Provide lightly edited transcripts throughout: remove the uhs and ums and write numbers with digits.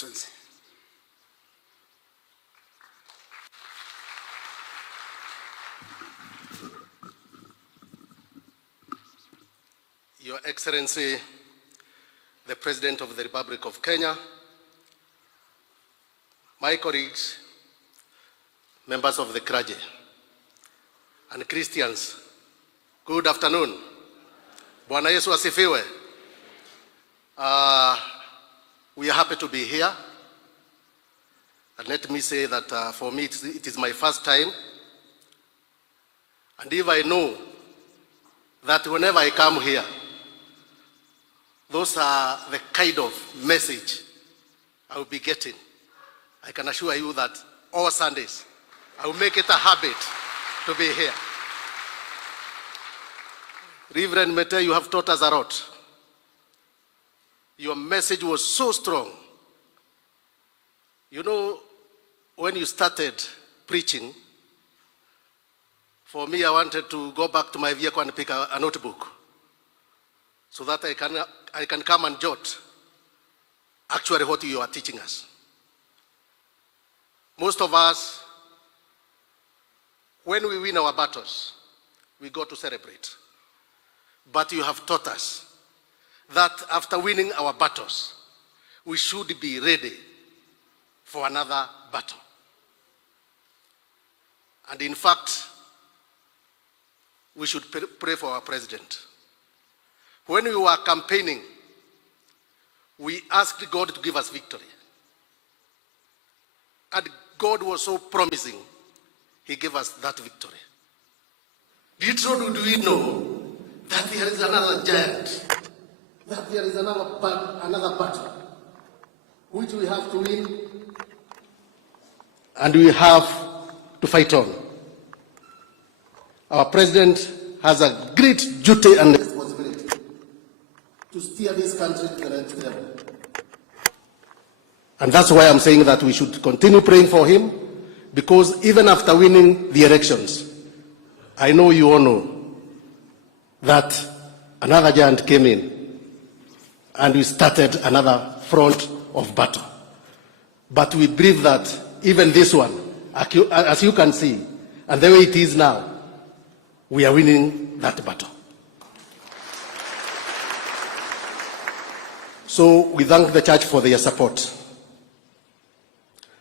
constituency. Your Excellency, the President of the Republic of Kenya, my colleagues, members of the clergy, and Christians, good afternoon. Bwana Yesu asifiwe. We are happy to be here. And let me say that for me it is my first time. And if I know that whenever I come here, those are the kind of message I will be getting, I can assure you that all Sundays, I will make it a habit to be here. Reverend Mete, you have taught us a lot. Your message was so strong. You know, when you started preaching, for me, I wanted to go back to my vehicle and pick a notebook so that I can come and jot actually what you are teaching us. Most of us, when we win our battles, we go to celebrate. But you have taught us that after winning our battles, we should be ready for another battle. And in fact, we should pray for our president. When we were campaigning, we asked God to give us victory. And God was so promising, He gave us that victory. Little do we know that there is another giant, that there is another battle, which we have to win, and we have to fight on. Our president has a great duty and responsibility to steer this country to the next level. And that's why I'm saying that we should continue praying for him, because even after winning the elections, I know you all know that another giant came in and we started another front of battle. But we believe that even this one, as you can see, and the way it is now, we are winning that battle. So we thank the church for their support.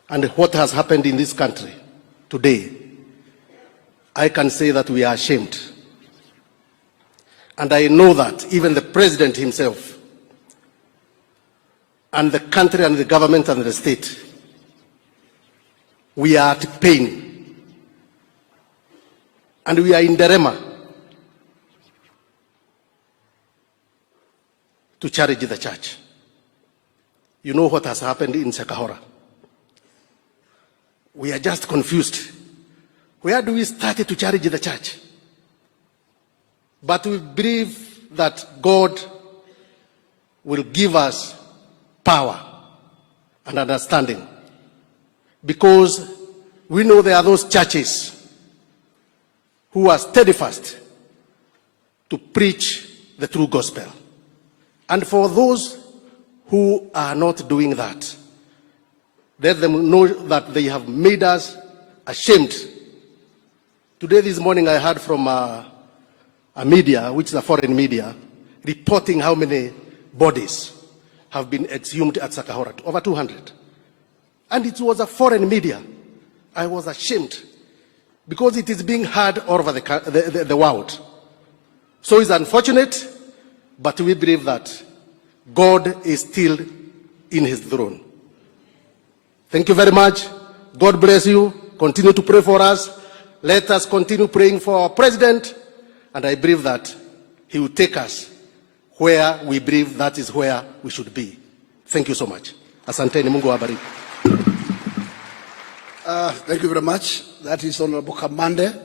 And what has happened in this country today, I can say that we are ashamed. And I know that even the president himself, and the country and the government and the state, we are at pain. And we are in dilemma to charge the church. You know what has happened in Sakahora. We are just confused. Where do we start to charge the church? But we believe that God will give us power and understanding, because we know there are those churches who are steadfast to preach the true gospel. And for those who are not doing that, let them know that they have made us ashamed. Today, this morning, I heard from a media, which is a foreign media, reporting how many bodies have been exhumed at Sakahora, over 200. And it was a foreign media. I was ashamed, because it is being heard all over the world. So it's unfortunate, but we believe that God is still in his throne. Thank you very much. God bless you. Continue to pray for us. Let us continue praying for our president, and I believe that he will take us where we believe that is where we should be. Thank you so much. Asanteni, Mungu awabariki. Thank you very much. That is Honorable Kamande.